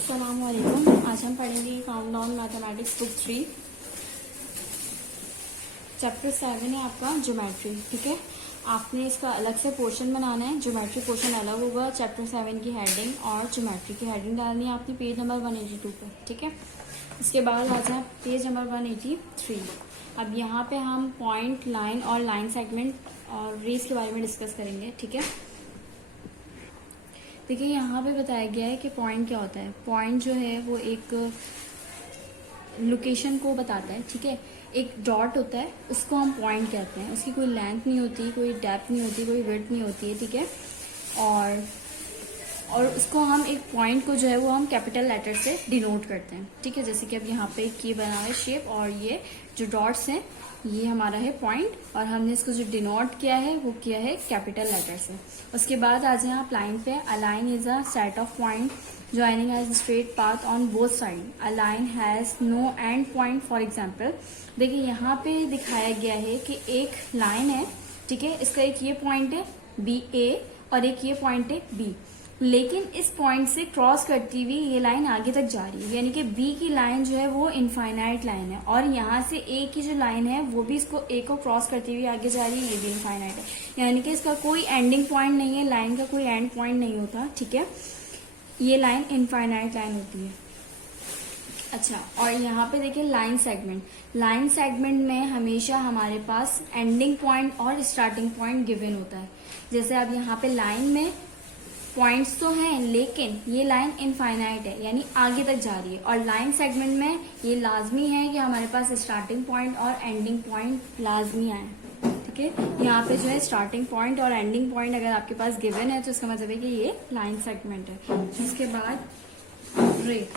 अस्सलामुअलैकुम। आज हम पढ़ेंगे काउंटडाउन मैथमेटिक्स बुक 3 चैप्टर 7 है आपका ज्योमेट्री। ठीक है, आपने इसका अलग से पोर्शन बनाना है। ज्योमेट्री पोर्शन अलग होगा। चैप्टर 7 की हेडिंग और ज्योमेट्री की हेडिंग डालनी है आपने पेज नंबर 182 पर। ठीक है, इसके बाद आ जाए पेज नंबर 183। अब यहाँ पे हम पॉइंट, लाइन और लाइन सेगमेंट और रेस के बारे में डिस्कस करेंगे। ठीक है, देखिए यहाँ पे बताया गया है कि पॉइंट क्या होता है। पॉइंट जो है वो एक लोकेशन को बताता है। ठीक है, एक डॉट होता है, उसको हम पॉइंट कहते हैं। उसकी कोई लेंथ नहीं होती, कोई डेप्थ नहीं होती, कोई विड्थ नहीं होती है। ठीक है, और उसको हम एक पॉइंट को जो है वो हम कैपिटल लेटर से डिनोट करते हैं। ठीक है, जैसे कि अब यहाँ पे ये बना है शेप और ये जो डॉट्स हैं ये हमारा है पॉइंट, और हमने इसको जो डिनोट किया है वो किया है कैपिटल लेटर से। उसके बाद आ जाए आप लाइन पे। A line is a set of point joining as straight path on both side. A line has no end point. For example देखिए यहाँ पे दिखाया गया है कि एक लाइन है। ठीक है, इसका एक ये पॉइंट है BA और एक ये पॉइंट है B, लेकिन इस पॉइंट से क्रॉस करती हुई ये लाइन आगे तक जा रही है, यानी कि B की लाइन जो है वो इनफाइनाइट लाइन है, और यहाँ से A की जो लाइन है वो भी इसको A को क्रॉस करती हुई आगे जा रही है, ये भी इनफाइनाइट है, यानी कि इसका कोई एंडिंग पॉइंट नहीं है, लाइन का कोई एंड पॉइंट नहीं होता। ठीक है, ये लाइन इनफाइनाइट लाइन होती है। अच्छा, और यहाँ पे देखिए लाइन सेगमेंट। लाइन सेगमेंट में हमेशा हमारे पास एंडिंग पॉइंट और स्टार्टिंग पॉइंट गिवन होता है। जैसे अब यहाँ पे लाइन में पॉइंट्स तो हैं लेकिन ये लाइन इनफाइनाइट है, यानी आगे तक जा रही है, और लाइन सेगमेंट में ये लाजमी है कि हमारे पास स्टार्टिंग पॉइंट और एंडिंग पॉइंट लाजमी आए। ठीक है, यहाँ पे जो है स्टार्टिंग पॉइंट और एंडिंग पॉइंट अगर आपके पास गिवन है तो इसका मतलब है कि ये लाइन सेगमेंट है। इसके बाद रे।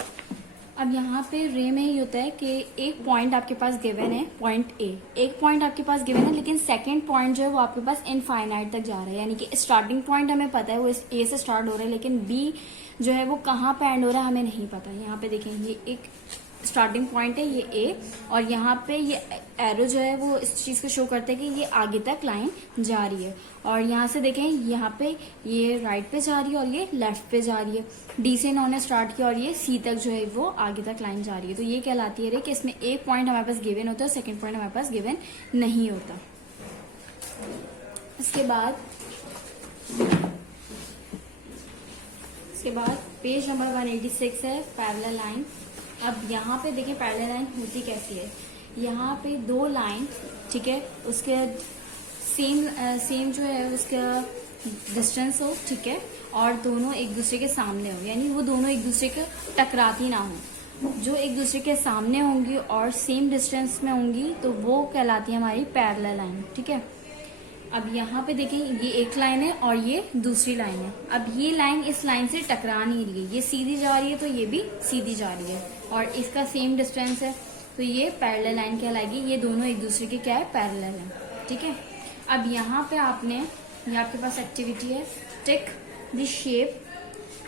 अब यहाँ पे रे में ही होता है कि एक पॉइंट आपके पास गिवन है, पॉइंट A, एक पॉइंट आपके पास गिवन है, लेकिन सेकंड पॉइंट जो है वो आपके पास इनफाइनाइट तक जा रहा है, यानी कि स्टार्टिंग पॉइंट हमें पता है वो इस A से स्टार्ट हो रहा है, लेकिन B जो है वो कहाँ पे एंड हो रहा है हमें नहीं पता। यहाँ पे देखें ये एक स्टार्टिंग पॉइंट है ये A, और यहाँ पे ये एरो जो है वो इस चीज को शो करता है कि ये आगे तक लाइन जा रही है, और यहाँ से देखें यहाँ पे ये राइट पे जा रही है और ये लेफ्ट पे जा रही है। D से इन्होंने स्टार्ट किया और ये C तक जो है वो आगे तक लाइन जा रही है। तो ये कहलाती है रे कि इसमें एक पॉइंट हमारे पास गिवन होता है और सेकेंड पॉइंट हमारे पास गिवन नहीं होता। इसके बाद पेज नंबर 186 है पैरेलल लाइन। अब यहाँ पे देखिए पैरेलल लाइन होती कैसी है। यहाँ पे दो लाइन, ठीक है, उसके सेम जो है उसका डिस्टेंस हो, ठीक है, और दोनों एक दूसरे के सामने हो, यानी वो दोनों एक दूसरे के टकराती ना हो। जो एक दूसरे के सामने होंगी और सेम डिस्टेंस में होंगी तो वो कहलाती है हमारी पैरेलल लाइन। ठीक है, अब यहाँ पे देखें ये एक लाइन है और ये दूसरी लाइन है। अब ये लाइन इस लाइन से टकरा नहीं रही है, ये सीधी जा रही है तो ये भी सीधी जा रही है, और इसका सेम डिस्टेंस है, तो ये पैरेलल लाइन कहलाएगी। ये दोनों एक दूसरे के क्या है, पैरेलल है। ठीक है, अब यहाँ पे ये आपके पास एक्टिविटी है, tick the shape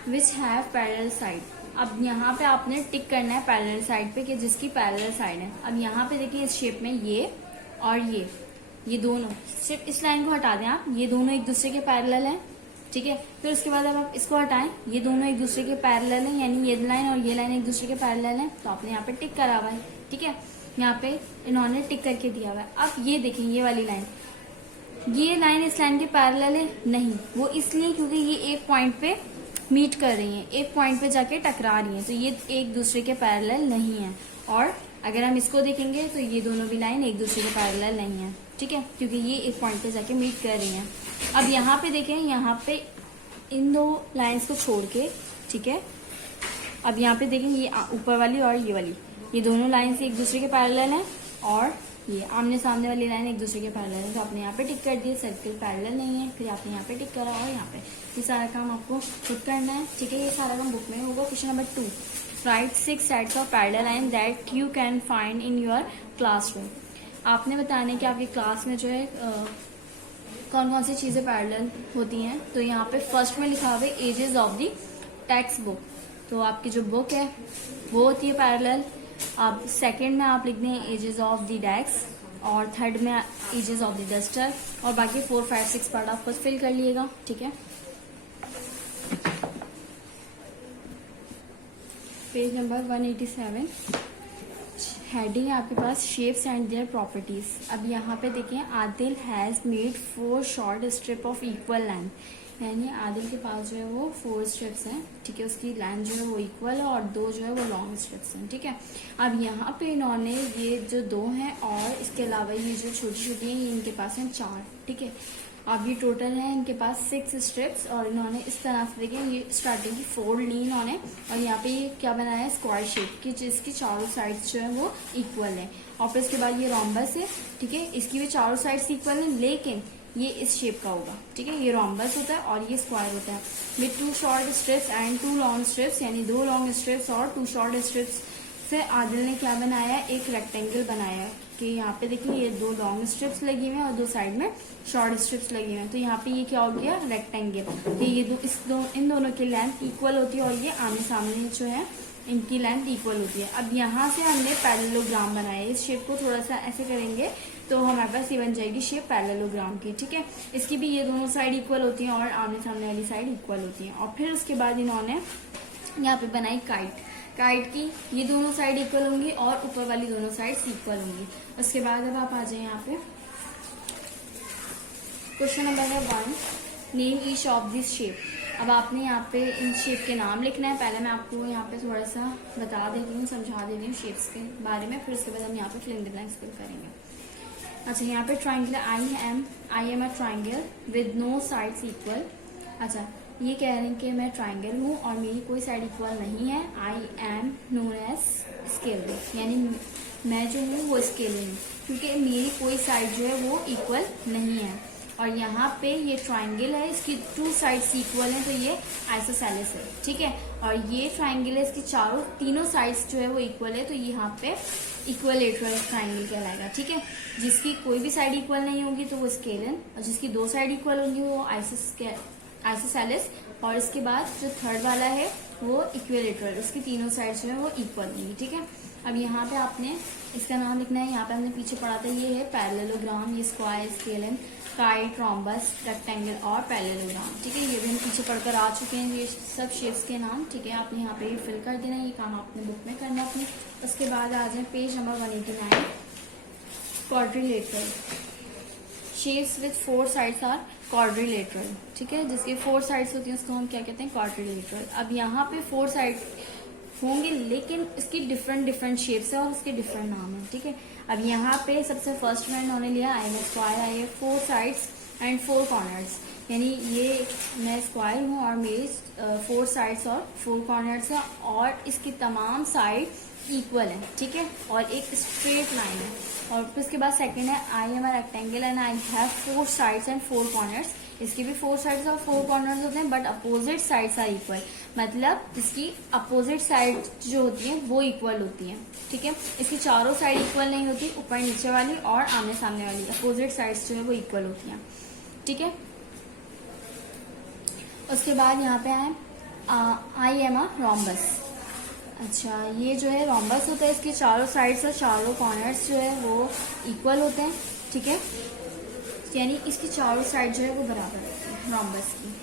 which have parallel side. अब यहाँ पे आपने टिक करना है पैरेलल साइड पे कि जिसकी पैरेलल साइड है। अब यहाँ पे देखिए इस शेप में ये और ये दोनों, सिर्फ इस लाइन को हटा दें आप, ये दोनों एक दूसरे के पैरेलल हैं। ठीक है, फिर उसके बाद अब आप इसको हटाएं, ये दोनों एक दूसरे के पैरेलल हैं, यानी ये लाइन और ये लाइन एक दूसरे के पैरेलल हैं, तो आपने यहाँ पे टिक करा हुआ है। ठीक है, यहाँ पे इन्होंने टिक करके दिया हुआ है। अब ये देखें ये वाली लाइन, ये लाइन इस लाइन के पैरेलल है नहीं, वो इसलिए क्योंकि ये एक पॉइंट पे मीट कर रही है, एक पॉइंट पे जाके टकरा रही है, तो ये एक दूसरे के पैरेलल नहीं है। और अगर हम इसको देखेंगे तो ये दोनों भी लाइन एक दूसरे के पैरेलल नहीं है। ठीक है, क्योंकि ये एक पॉइंट पे जाके मीट कर रही हैं। अब यहाँ पे देखें, यहाँ पे इन दो लाइंस को छोड़ के, ठीक है, अब यहाँ पे देखें ये ऊपर वाली और ये वाली, ये दोनों लाइंस एक दूसरे के पैरेलल हैं, और ये आमने सामने वाली लाइन एक दूसरे के पैरेलल है, तो आपने यहाँ पे टिक कर दिया, सर्कल पैरेलल नहीं है, फिर आपने यहाँ पे टिक करा और यहाँ पे। ये सारा काम आपको खुद करना है। ठीक है, ये सारा काम बुक में होगा। Question number 2, right 6 sets of parallel line that you can find in your classroom. आपने बताना है कि आपकी क्लास में जो है कौन कौन सी चीजें पैरेलल होती हैं। तो यहाँ पे फर्स्ट में लिखा हुआ है edges of the textbook, तो आपकी जो बुक है वो होती है पैरेलल। अब सेकंड में आप लिख दें एजेस ऑफ द डेस्क, और थर्ड में एजेस ऑफ द डस्टर, और बाकी 4, 5, 6 पार्ट आप खुद फिल कर लिएगा। ठीक है, पेज नंबर 187, हेडिंग है आपके पास शेप्स एंड देयर प्रॉपर्टीज। अब यहाँ पे देखिए, Adil has made 4 short strip of equal length, यानी आदिल के पास जो है वो 4 स्ट्रिप्स हैं, ठीक है, उसकी लेंथ जो है वो इक्वल है और 2 जो है वो लॉन्ग स्ट्रिप्स हैं, ठीक है। अब यहाँ पे इन्होंने ये जो 2 हैं और इसके अलावा ये जो छोटी छोटी हैं ये इनके पास हैं 4, ठीक है। अब ये टोटल है इनके पास 6 स्ट्रिप्स और इन्होंने इस तरह से देखिए ये स्टार्टिंग की फोल्ड ली इन्होंने और यहाँ पे ये क्या बनाया है, स्क्वायर शेप की, जिसकी चारों साइड्स जो है वो इक्वल है। और फिर इसके बाद ये रोम्बस है, ठीक है, इसकी भी चारों साइड्स इक्वल है, लेकिन ये इस शेप का होगा, ठीक है। ये रोम्बस होता है और ये स्क्वायर होता है with 2 short strips and 2 long strips, यानी 2 लॉन्ग स्ट्रिप्स और 2 शॉर्ट स्ट्रिप्स से आदिल ने क्या बनाया है, एक रेक्टेंगल बनाया है कि यहाँ पे देखिए ये 2 लॉन्ग स्ट्रिप्स लगी हुई हैं और 2 साइड में शॉर्ट स्ट्रिप्स लगी हुई हैं, तो यहाँ पे ये क्या हो गया, रेक्टेंगल। ये इन दोनों की लेंथ इक्वल होती है और ये आमने सामने जो है इनकी लेंथ इक्वल होती है। अब यहाँ से हमने पैरेललोग्राम बनाया है, इस शेप को थोड़ा सा ऐसे करेंगे तो हमारे पास ये बन जाएगी शेप पैरेललोग्राम की, ठीक है। इसकी भी ये दोनों साइड इक्वल होती हैं और आमने सामने वाली साइड इक्वल होती हैं। और फिर उसके बाद इन्होंने यहाँ पे बनाई काइट की, ये दोनों साइड इक्वल होंगी और ऊपर वाली दोनों साइड इक्वल होंगी। उसके बाद अब आप आ जाए यहाँ पे question number 1, name each of this shape. अब आपने यहाँ पे इन शेप के नाम लिखना है। पहले मैं आपको यहाँ पे थोड़ा सा बता देती हूँ, समझा देती हूँ शेप्स के बारे में, फिर उसके बाद हम यहाँ पे fill in the blanks fill करेंगे। अच्छा, यहाँ पे triangle I am a triangle with no sides equal. अच्छा, ये कह रहे हैं कि मैं ट्राइंगल हूँ और मेरी कोई साइड इक्वल नहीं है। I am known as scalene, यानी मैं जो हूँ वो स्केलर हूँ क्योंकि मेरी कोई साइड जो है वो इक्वल नहीं है। और यहाँ पे ये ट्राइंगल है, इसकी 2 साइड्स इक्वल हैं, तो ये आइसोसेलेस है, ठीक है। और ये ट्राइंगल है, इसकी तीनों साइड्स जो है वो इक्वल है, तो यहाँ पे इक्वलेटरल ट्राइंगल कहलाएगा, ठीक है। जिसकी कोई भी साइड इक्वल नहीं होगी तो वो स्केलन, और जिसकी 2 साइड इक्वल होंगी वो आइसोसेलेस, और इसके बाद जो थर्ड वाला है वो इक्विलेटरल, उसकी तीनों साइड जो है वो इक्वल होंगी, ठीक है। अब यहाँ पे आपने इसका नाम लिखना है। यहाँ पे हमने पीछे पढ़ा था, ये है पैरेललोग्राम, ये square, scalene, kite, rhombus, rectangle और पैरेललोग्राम, ठीक है। ये भी हम पीछे पढ़कर आ चुके हैं, ये सब शेप्स के नाम, ठीक है। आपने यहाँ पे फिल कर देना, ये काम आपने बुक में करना अपनी। उसके बाद आ जाए page number 189, quadrilateral shapes with 4 sides are quadrilateral, ठीक है। जिसकी 4 साइड्स होती हैं उसको हम क्या कहते हैं, क्वाड्रिलेटरल। अब यहाँ पे 4 साइड्स होंगे लेकिन इसकी डिफरेंट शेप्स है और उसके डिफरेंट नाम है, ठीक है। अब यहाँ पे सबसे फर्स्ट में इन्होंने लिया आई एम स्क्वायर, आई है 4 साइड्स एंड 4 कॉर्नर्स, यानी ये मैं स्क्वायर हूँ और मेरी 4 साइड्स और 4 कॉर्नर्स है और इसकी तमाम साइड इक्वल है, ठीक है, और एक स्ट्रेट लाइन है। और फिर उसके बाद सेकंड है I am a rectangle and I have 4 sides and 4 corners. इसके भी 4 साइड्स और 4 कॉर्नर्स होते हैं but opposite sides are equal, मतलब इसकी अपोजिट साइड जो होती है वो इक्वल होती है, ठीक है। इसकी चारों साइड इक्वल नहीं होती, ऊपर नीचे वाली और आमने सामने वाली अपोजिट साइड्स जो है वो इक्वल होती हैं, ठीक है। उसके बाद यहाँ पे आए आई एम अ रोम्बस। अच्छा, ये जो है रोम्बस होता है, इसके चारों साइड्स और चारों कॉर्नर्स जो है वो इक्वल होते हैं, ठीक है, यानी इसकी चारों साइड जो है वो बराबर होती है रोम्बस की।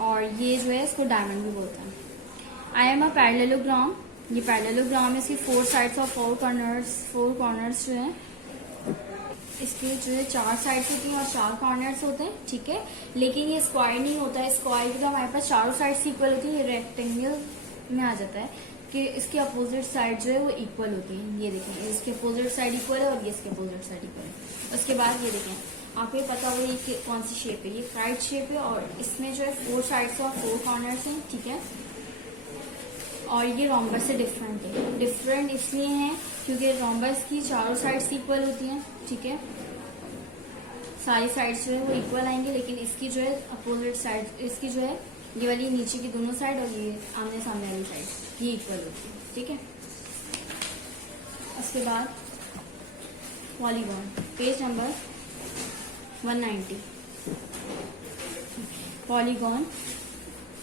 और ये जो है इसको डायमंड भी बोलते हैं। आई एम अ पैरेललोग्राम, ये पैरेललोग्राम है, इसकी 4 साइड्स और 4 कॉर्नर्स जो है इसके जो है 4 साइड्स होती हैं और 4 कॉर्नर्स होते हैं, ठीक है। लेकिन ये स्क्वायर नहीं होता है, स्क्वायर की तो हमारे पास चारों साइड्स इक्वल होती है, ये रेक्टेंगल में आ जाता है कि इसके अपोजिट साइड जो है वो इक्वल होती है। ये देखें, इसके अपोजिट साइड इक्वल है और ये इसके अपोजिट साइड इक्वल है। उसके बाद ये देखें, आपको ये पता होगा ये कौन सी शेप है, ये काइट शेप है और इसमें जो है 4 साइड्स और 4 कॉर्नर्स हैं, ठीक है। और ये रोम्बस से डिफरेंट है, डिफरेंट इसलिए है क्योंकि रोम्बस की चारों साइड्स इक्वल होती हैं, ठीक है, सारी साइड्स जो है वो इक्वल आएंगे, लेकिन इसकी जो है अपोजिट साइड, इसकी जो है ये वाली नीचे की दोनों साइड और ये आमने सामने वाली साइड ये इक्वल होती है, ठीक है। उसके बाद polygon, page number 190, polygon,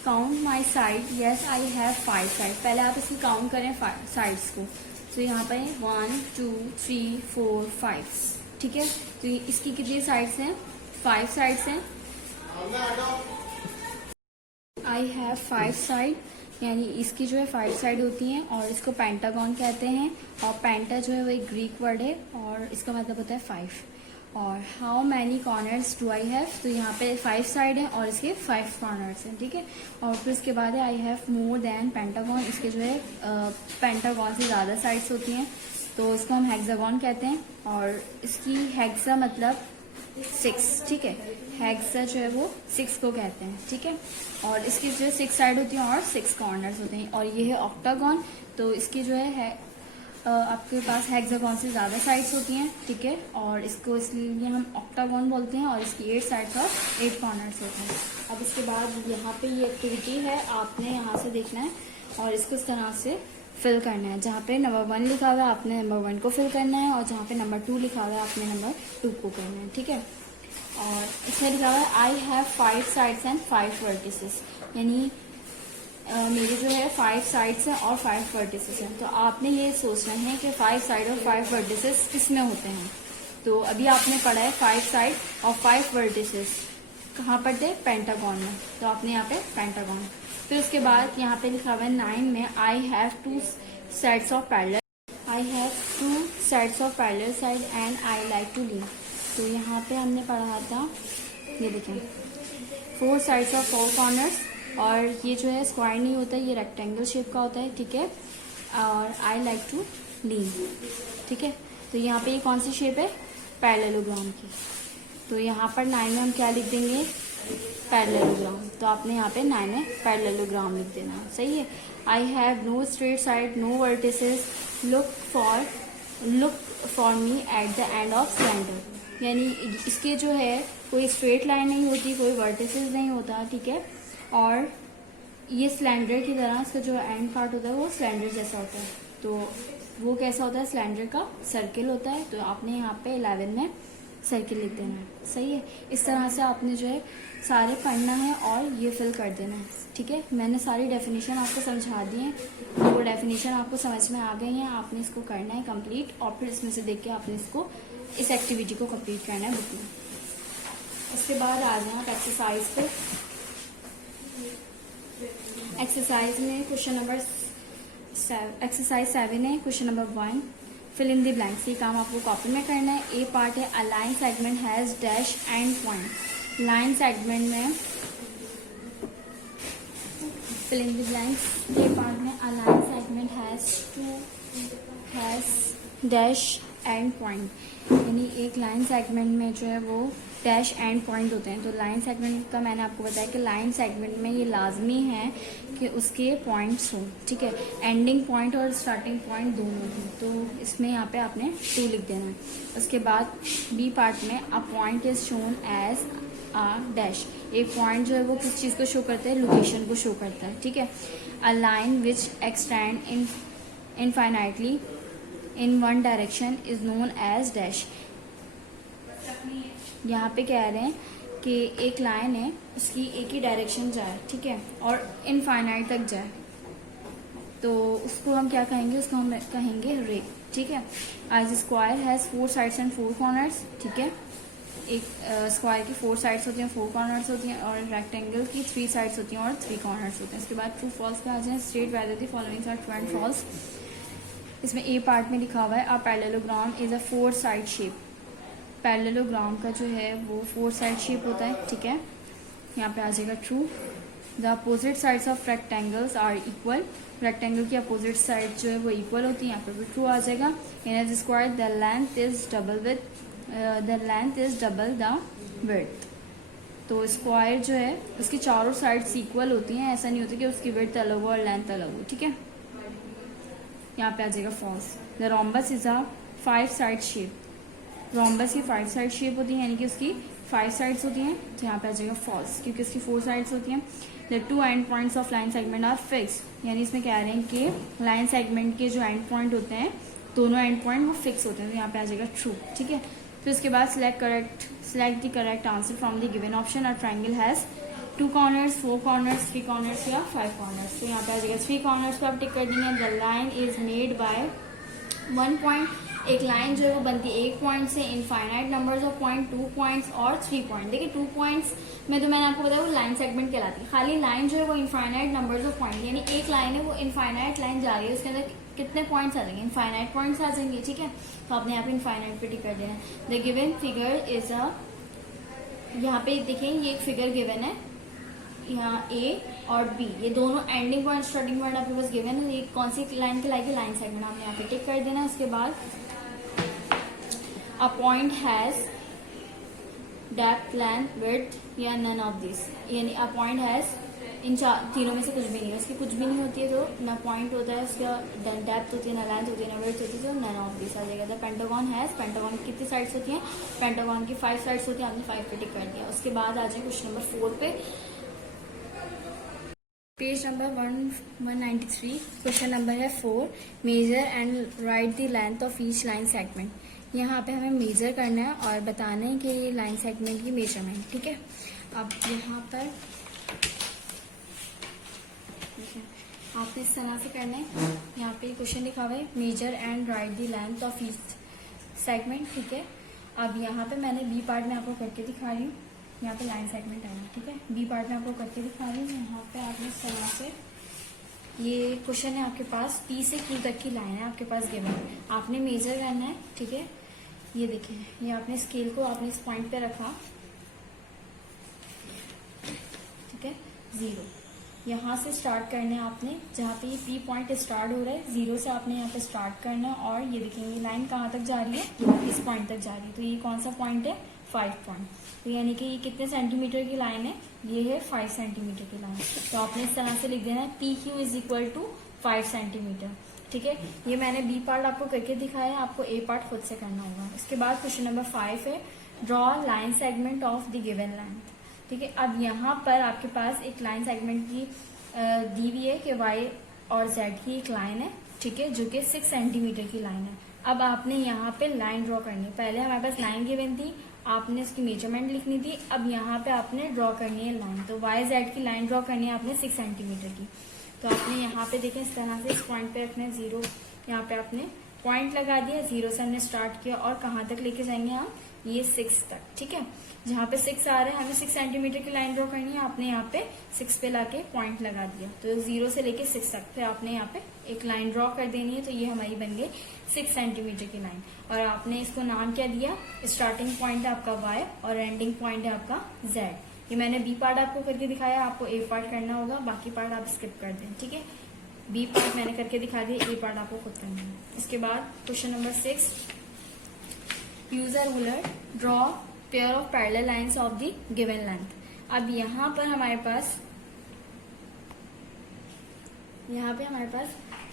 count my side, yes I have 5 side. पहले आप इसकी काउंट करें साइड्स को, तो यहाँ पर 1 2 3 4 5, ठीक है। तो इसकी कितनी साइड्स हैं, 5 साइड्स हैं। आई हैव 5 साइड, यानी इसकी जो है 5 साइड होती हैं और इसको पेंटागन कहते हैं। और पेंटा जो है वो एक ग्रीक वर्ड है और इसका मतलब होता है 5। और how many corners do I have, तो यहाँ पे 5 साइड है और इसके 5 कॉर्नर्स हैं, ठीक है। और फिर इसके बाद है I have more than pentagon, इसके जो है पेंटागन से ज़्यादा साइड्स होती हैं तो इसको हम हेक्सागन कहते हैं। और इसकी हेक्सा मतलब 6, ठीक है। हेक्सा जो है वो 6 को कहते हैं, ठीक है। और इसकी जो है 6 साइड होती हैं और 6 कॉर्नर्स होते हैं। और ये है ऑक्टागन, तो इसकी जो है आपके पास हेक्सागन से ज़्यादा साइड्स होती हैं, ठीक है। और इसको इसलिए हम ऑक्टागन बोलते हैं और इसकी 8 साइड्स और 8 कॉर्नर्स होते हैं। अब इसके बाद यहाँ पे ये एक्टिविटी है, आपने यहाँ से देखना है और इसको इस तरह से फिल करना है। जहाँ पे नंबर 1 लिखा हुआ है आपने नंबर 1 को फिल करना है और जहाँ पे नंबर 2 लिखा हुआ है आपने नंबर 2 को करना है, ठीक है। और इसमें लिखा हुआ है I have 5 sides and 5 vertices, यानी मेरे जो है 5 साइड्स हैं और 5 वर्टिसेस हैं। तो आपने ये सोचना है कि 5 साइड और 5 वर्टिसेस किस में होते हैं। तो अभी आपने पढ़ा है 5 साइड और 5 वर्टिसेस कहाँ पर थे, पेंटागन में, तो आपने यहाँ पे पेंटागन। फिर उसके बाद यहाँ पे लिखा हुआ है 9 में I have 2 sets of parallel, I have 2 sets of parallel side and I like to leave. तो यहाँ पे हमने पढ़ा था, ये देखें 4 साइड्स ऑफ 4 कॉर्नर्स, और ये जो है स्क्वायर नहीं होता है, ये रेक्टेंगल शेप का होता है, ठीक है। और आई लाइक टू लीव, ठीक है। तो यहाँ पे ये कौन सी शेप है, पैरेललोग्राम की। तो यहाँ पर 9 में हम क्या लिख देंगे, पैरेललोग्राम। तो आपने यहाँ पे 9 में पैरेललोग्राम लिख देना है, सही है। I have no straight side, no vertices, look for me at the end of cylinder, यानी इसके जो है कोई स्ट्रेट लाइन नहीं होती, कोई वर्टिसेस नहीं होता, ठीक है। और ये सिलेंडर की तरह इसका जो एंड पार्ट होता है वो सिलेंडर जैसा होता है। तो वो कैसा होता है, सिलेंडर का सर्किल होता है। तो आपने यहाँ पे 11 में सर्किल लिख देना है, सही है। इस तरह से आपने जो है सारे पढ़ना है और ये फिल कर देना है, ठीक है। मैंने सारी डेफिनेशन आपको समझा दी है, तो वो डेफिनेशन आपको समझ में आ गई हैं। आपने इसको करना है कंप्लीट और फिर इसमें से देख के आपने इसको इस एक्टिविटी को कंप्लीट करना है बुक में। उसके बाद आ जाए आप एक्सरसाइज पे। एक्सरसाइज में क्वेश्चन नंबर एक्सरसाइज 7 है, question number 1 fill in the blanks. ये काम आपको कॉपी में करना है। ए पार्ट है a line segment has dash end point. Line segment में fill in the blanks. A part में a line segment has dash end point, यानी एक लाइन सेगमेंट में जो है वो डैश एंड पॉइंट होते हैं। तो लाइन सेगमेंट का मैंने आपको बताया कि लाइन सेगमेंट में ये लाजमी है कि उसके पॉइंट्स हों, ठीक है। एंडिंग पॉइंट और स्टार्टिंग पॉइंट दोनों हों। तो इसमें यहाँ पे आपने 2 लिख देना है। उसके बाद बी पार्ट में a point is shown as a dash. एक पॉइंट जो है वो किस चीज़ को शो करता है, लोकेशन को शो करता है, ठीक है। A line which extend infinitely in one direction is known as dash. यहाँ पे कह रहे हैं कि एक लाइन है उसकी एक ही डायरेक्शन जाए, ठीक है, और इनफाइनाइट तक जाए, तो उसको हम क्या कहेंगे, उसको हम कहेंगे रे, ठीक है। As square has 4 sides and 4 corners, ठीक है। एक स्क्वायर की 4 साइड्स होती हैं, 4 कॉर्नर्स होती हैं, और रेक्टेंगल की 3 साइड्स होती हैं और 3 कॉर्नर्स होते हैं। इसके बाद ट्रू फॉल्स पे आ जाए। State whether the followings are true and false. इसमें ए पार्ट में लिखा हुआ है a parallelogram is a 4 side shape. Parallelogram का जो है वो 4 साइड शेप होता है, ठीक है। यहाँ पे आ जाएगा true. The opposite sides of rectangles are equal. Rectangle की अपोजिट साइड जो है वो इक्वल होती है, यहाँ पे भी ट्रू आ जाएगा। In a square the length is double the width. तो स्क्वायर जो है उसकी चारों साइड्स इक्वल होती हैं, ऐसा नहीं होता कि उसकी विड्थ अलग हो और लेंथ अलग हो, ठीक है। यहाँ पे आ जाएगा false. The rhombus is a 5 side shape. Rhombus की 5 साइड शेप होती है, यानी कि उसकी 5 साइड्स होती हैं, तो यहाँ पे आ जाएगा फॉल्स क्योंकि उसकी 4 साइड्स होती हैं। The 2 end points of line segment are fix, यानी इसमें कह रहे हैं कि लाइन सेगमेंट के जो एंड पॉइंट होते हैं, दोनों एंड पॉइंट वो फिक्स होते हैं, तो यहाँ पे आ जाएगा ट्रू, ठीक है। फिर उसके बाद select the correct answer from the given option. और triangle has 2 corners, 4 corners, 3 corners या 5 कॉर्नर्स। तो यहाँ पे आ जाएगा 3 कॉर्नर्स पर आप टिक कर देंगे। The line is made by 1 point एक लाइन जो है वो बनती है 1 पॉइंट से infinite numbers of point, 2 points और 3 पॉइंट। देखिए 2 पॉइंट्स में तो मैंने आपको बताया वो लाइन सेगमेंट कहलाती है। खाली लाइन जो है वो इनफाइनाइट नंबर्स ऑफ पॉइंट, यानी एक लाइन है वो इनफाइनाइट लाइन जा रही है, उसके अंदर कितने पॉइंट्स आ जाएंगे, इनफाइनाइट पॉइंट्स आ जाएंगे। ठीक है, तो आपने यहाँ पे इनफाइनाइट पे टिक कर देना है। The given figure is a, यहाँ पे देखिए ये एक फिगर गिवन है, यहाँ ए और बी ये दोनों एंडिंग पॉइंट स्टार्टिंग पॉइंट आपके पास गिवन है। ये कौन सी लाइन कहलाएगी, लाइन सेगमेंट। आपने यहाँ पे टिक कर देना है। उसके बाद a point has depth, length, width या नन ऑफ दिस, यानी अ पॉइंट हैज इन तीनों में से कुछ भी नहीं है, उसकी कुछ भी नहीं होती है तो ना पॉइंट होता है, उसका डेप्थ होती है, ना लेंथ होती है, ना विड्थ होती है, तो नन ऑफ दिस आ जाएगा। पेंटागन हैज, पेंटागन की कितनी साइड्स होती हैं, पेंटागन की 5 साइड्स होती हैं, आपने 5 पे टिक कर दिया। उसके बाद आ जाए क्वेश्चन नंबर 4 पे, पेज नंबर 193। क्वेश्चन नंबर है 4, measure and write the length of each line segment. यहाँ पे हमें मेजर करना है और बताना है कि ये लाइन सेगमेंट की मेजरमेंट। ठीक है, अब यहाँ पर आपने इस तरह से करना है। यहाँ पे क्वेश्चन लिखा हुआ है measure and write the length of each segment. ठीक है, अब यहाँ पे मैंने बी पार्ट में आपको करके दिखा रही हूँ, यहाँ पे लाइन सेगमेंट आएगा। ठीक है, बी पार्ट में आपको करके दिखा रही हूँ। यहाँ पे आपने इस तरह से, ये क्वेश्चन है आपके पास, पी से क्यू तक की लाइन है आपके पास गिवन है, आपने मेजर करना है। ठीक है, ये देखिए, ये आपने स्केल को आपने इस पॉइंट पे रखा। ठीक है, 0 यहाँ से स्टार्ट करना है आपने, जहाँ पे ये पी पॉइंट स्टार्ट हो रहा है 0 से आपने यहाँ पे स्टार्ट करना है। और ये देखेंगे लाइन कहाँ तक जा रही है, इस पॉइंट तक जा रही है। तो ये कौन सा पॉइंट है, 5 पॉइंट। तो यानी कि ये कितने सेंटीमीटर की लाइन है, ये है 5 सेंटीमीटर की लाइन। तो आपने इस तरह से लिख देना है P Q is equal to 5 centimetre. ठीक है, ये मैंने बी पार्ट आपको करके दिखाया, आपको ए पार्ट खुद से करना होगा। इसके बाद क्वेश्चन नंबर 5 है, draw line segment of the given length. ठीक है, अब यहाँ पर आपके पास एक लाइन सेगमेंट की दी हुई है कि वाई और जेड की एक लाइन है। ठीक है, जो कि 6 सेंटीमीटर की लाइन है। अब आपने यहाँ पे लाइन ड्रॉ करनी है। पहले हमारे पास लाइन गिवन थी, आपने इसकी मेजरमेंट लिखनी थी। अब यहाँ पे आपने ड्रॉ करनी है लाइन, तो वाई जेड की लाइन ड्रॉ करनी है आपने 6 सेंटीमीटर की। तो आपने यहाँ पे देखें इस तरह से इस पॉइंट पे रखना है 0, यहाँ पे आपने पॉइंट लगा दिया, 0 से हमने स्टार्ट किया और कहाँ तक लेके जाएंगे हम, ये 6 तक। ठीक है, जहाँ पे 6 आ रहा है हमें 6 सेंटीमीटर की लाइन ड्रॉ करनी है, आपने यहाँ पे 6 पे लाके पॉइंट लगा दिया। तो 0 से लेके 6 तक फिर आपने यहाँ पे एक लाइन ड्रॉ कर देनी है। तो ये हमारी बन गई 6 सेंटीमीटर की लाइन। और आपने इसको नाम क्या दिया, स्टार्टिंग पॉइंट है आपका y और एंडिंग पॉइंट है आपका z। ये मैंने बी पार्ट आपको करके दिखाया, आपको ए पार्ट करना होगा, बाकी पार्ट आप स्किप कर दें। ठीक है, बी पार्ट मैंने करके दिखा दिया, ए पार्ट आपको खुद करना है। इसके बाद question number 6, use a ruler, draw pair of parallel lines of the given length. अब यहाँ पर हमारे पास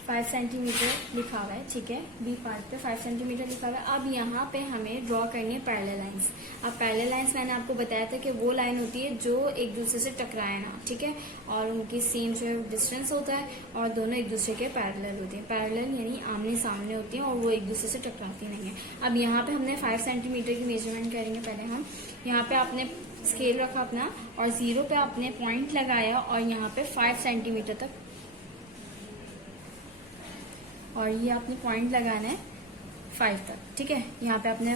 5 सेंटीमीटर लिखा हुआ है। ठीक है, बी पार्ट पे 5 सेंटीमीटर लिखा हुआ है। अब यहाँ पे हमें ड्रॉ करनी है पैरेलल लाइंस। अब पैरेलल लाइंस मैंने आपको बताया था कि वो लाइन होती है जो एक दूसरे से टकराए ना। ठीक है, और उनकी सेम जो है डिस्टेंस होता है और दोनों एक दूसरे के पैरेलल होते हैं। पैरेलल यानी आमने सामने होती हैं और वो एक दूसरे से टकराती नहीं है। अब यहाँ पे हमने 5 सेंटीमीटर की मेजरमेंट करेंगे। पहले हम यहाँ पे आपने स्केल रखा अपना और 0 पे आपने पॉइंट लगाया और यहाँ पे 5 सेंटीमीटर तक, और ये आपने पॉइंट लगाना है 5 तक। ठीक है, यहाँ पे आपने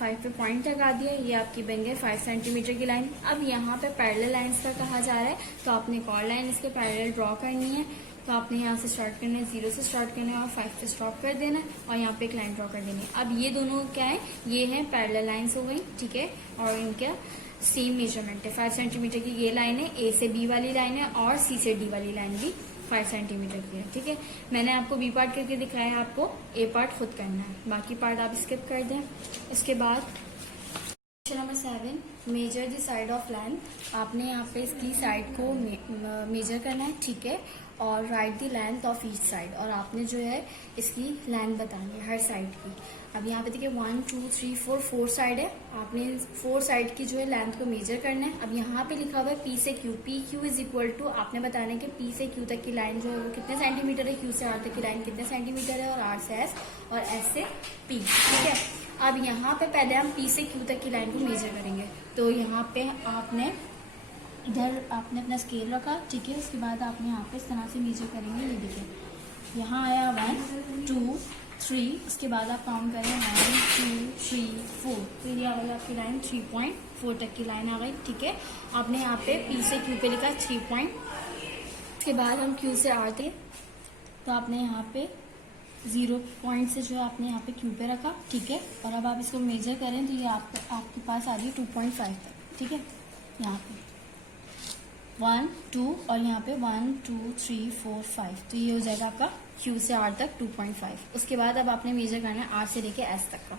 5 पे पॉइंट लगा दिया, ये आपकी बन गई 5 सेंटीमीटर की लाइन। अब यहाँ पे पैरेलल लाइंस का कहा जा रहा है, तो आपने एक और लाइन इसके पैरेलल ड्रॉ करनी है। तो आपने यहाँ से स्टार्ट करना है, 0 से स्टार्ट करना है और 5 पे स्टॉप कर देना है और यहाँ पे एक लाइन ड्रॉ कर देनी है। अब ये दोनों क्या है, ये है पैरेलल लाइंस हो गई। ठीक है, और इनका सेम मेजरमेंट है, 5 सेंटीमीटर की ये लाइन है, ए से बी वाली लाइन है और सी से डी वाली लाइन भी 5 सेंटीमीटर की है। ठीक है, मैंने आपको बी पार्ट करके दिखाया है, आपको ए पार्ट खुद करना है, बाकी पार्ट आप स्किप कर दें। इसके बाद question number 7, measure the side of length. आपने यहाँ पे इसकी साइड को मेजर करना है। ठीक है, और right the length of each side, और आपने जो है इसकी लेंथ बतानी है हर साइड की। अब यहाँ पे देखिए 1 2 3 4 साइड है, आपने 4 साइड की जो है लेंथ को मेजर करना है। अब यहाँ पे लिखा हुआ है पी से Q, P Q is equal to, आपने बताना है कि पी से क्यू तक की लाइन जो है वो कितने सेंटीमीटर है, क्यू से आर तक की लाइन कितने सेंटीमीटर है, और आर से एस और एस से पी। ठीक है, अब यहाँ पे पहले हम पी से क्यू तक की लाइन को मेजर करेंगे। तो यहाँ पे आपने इधर आपने अपना स्केल रखा। ठीक है, उसके बाद आपने यहाँ पे इस तरह से मेजर करेंगे। ये देखिए यहाँ आया 1 2 3, उसके बाद आप काउंट करें 1 2 3 4, तो ये आ गई आपकी लाइन 3.4 तक की लाइन आ गई। ठीक है, आपने यहाँ पे P से Q पे लिखा 3 पॉइंट। उसके बाद हम Q से R थे, तो आपने यहाँ पे 0 पॉइंट से जो है आपने यहाँ पे Q पे रखा। ठीक है, और अब आप इसको मेजर करें तो ये आपके पास आ रही है 2.5 तक। ठीक है, यहाँ पे 1 2 और यहाँ पे 1 2 3 4 5, तो ये हो जाएगा आपका Q से R तक 2.5। उसके बाद अब आपने मेजर करना है R से लेके S तक का।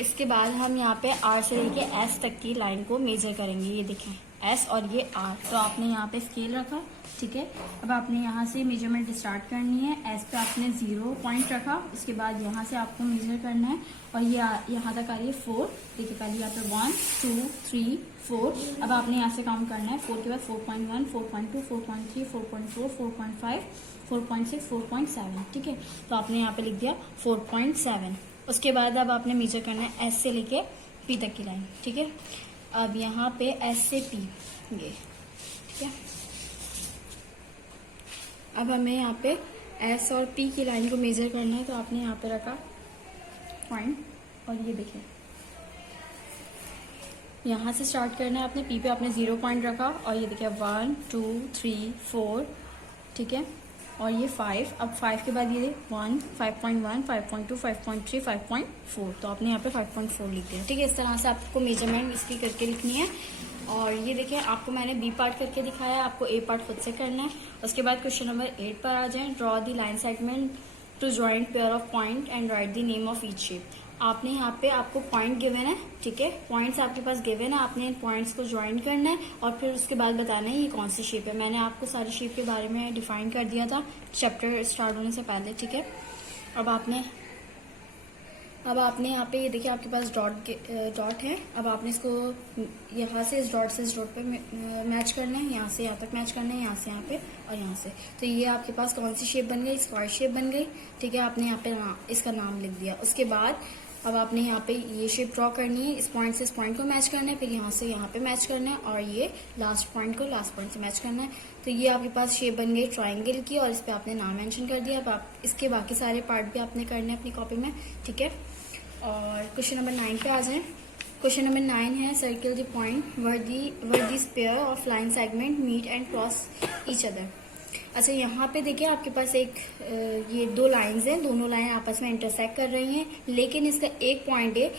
इसके बाद हम यहाँ पे R से लेके S तक की लाइन को मेजर करेंगे। ये देखें S और ये R, तो आपने यहाँ पे स्केल रखा। ठीक है, अब आपने यहाँ से मेजरमेंट स्टार्ट करनी है। S पे आपने 0 पॉइंट रखा, उसके बाद यहाँ से आपको मेजर करना है और ये यहाँ तक आ रही है 4। देखिए पहले यहाँ पे 1 2 3 4, अब आपने यहाँ से काउंट करना है 4 के बाद 4.1 4.2 4.3 4.4 4.5 4.6 4.7। ठीक है, तो आपने यहाँ पे लिख दिया 4.7। उसके बाद अब आपने मेजर करना है S से लेके P तक की लाइन। ठीक है, अब यहाँ पे S से P ये। ठीक है, अब हमें यहाँ पे S और P की लाइन को मेजर करना है, तो आपने यहाँ पे रखा पॉइंट और ये देखिए यहाँ से स्टार्ट करना है आपने। P पे आपने 0 पॉइंट रखा और ये देखिए 1 2 3 4। ठीक है, और ये 5, अब 5 के बाद ये 1 5.1 5.2 5.3 5.4, तो आपने यहाँ पे 5.4 लिख दिया। ठीक है, इस तरह से आपको मेजरमेंट इसकी करके लिखनी है। और ये देखिए आपको मैंने B पार्ट करके दिखाया है, आपको A पार्ट खुद से करना है। उसके बाद क्वेश्चन नंबर 8 पर आ जाएं। Draw the line segment to joint pair of point and write the name of each shape. आपने यहाँ पे आपको पॉइंट गिवन है। ठीक है, पॉइंट्स आपके पास गिवन है, आपने इन पॉइंट्स को ज्वाइन करना है और फिर उसके बाद बताना है ये कौन सी शेप है। मैंने आपको सारी शेप के बारे में डिफाइन कर दिया था चैप्टर स्टार्ट होने से पहले। ठीक है, अब आपने यहाँ पे ये देखिए आपके पास डॉट है। अब आपने इसको यहाँ से इस डॉट पे मैच करना है, यहाँ से यहाँ तक मैच करना है, यहाँ से यहाँ पे और यहाँ से। तो ये आपके पास कौन सी शेप बन गई? स्क्वायर शेप बन गई। ठीक है, आपने यहाँ पे इसका नाम लिख दिया। उसके बाद अब आपने यहाँ पे ये शेप ड्रॉ करनी है, इस पॉइंट से इस पॉइंट को मैच करना है, फिर यहाँ से यहाँ पे मैच करना है और ये लास्ट पॉइंट को लास्ट पॉइंट से मैच करना है। तो ये आपके पास शेप बन गई ट्राइंगल की और इस पे आपने नाम मेंशन कर दिया। अब आप इसके बाकी सारे पार्ट भी आपने करने हैं अपनी कॉपी में। ठीक है, और क्वेश्चन नंबर 9 पे आ जाएं। क्वेश्चन नंबर 9 है circle the point where this pair of line segment meet and cross each other. अच्छा, यहाँ पे देखिए आपके पास ये 2 लाइंस हैं, दोनों लाइन आपस में इंटरसेक्ट कर रही हैं, लेकिन इसका एक पॉइंट है।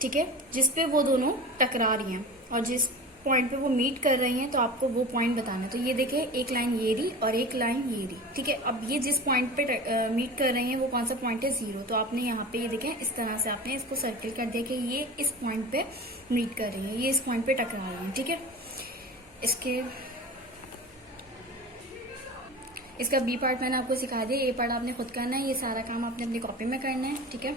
ठीक है, जिसपे वो दोनों टकरा रही हैं और जिस पॉइंट पे वो मीट कर रही हैं, तो आपको वो पॉइंट बताना है। तो ये देखिए एक लाइन ये रही और एक लाइन ये रही। ठीक है, अब ये जिस पॉइंट पे मीट कर रही हैं वो कौन सा पॉइंट है? 0। तो आपने यहाँ पे ये देखें इस तरह से आपने इसको सर्किल कर दिया कि ये इस पॉइंट पे मीट कर रही है, ये इस पॉइंट पे टकरा रही है। ठीक है, इसका B पार्ट मैंने आपको सिखा दिया, A पार्ट आपने खुद करना है। ये सारा काम आपने अपनी कॉपी में करना है। ठीक है।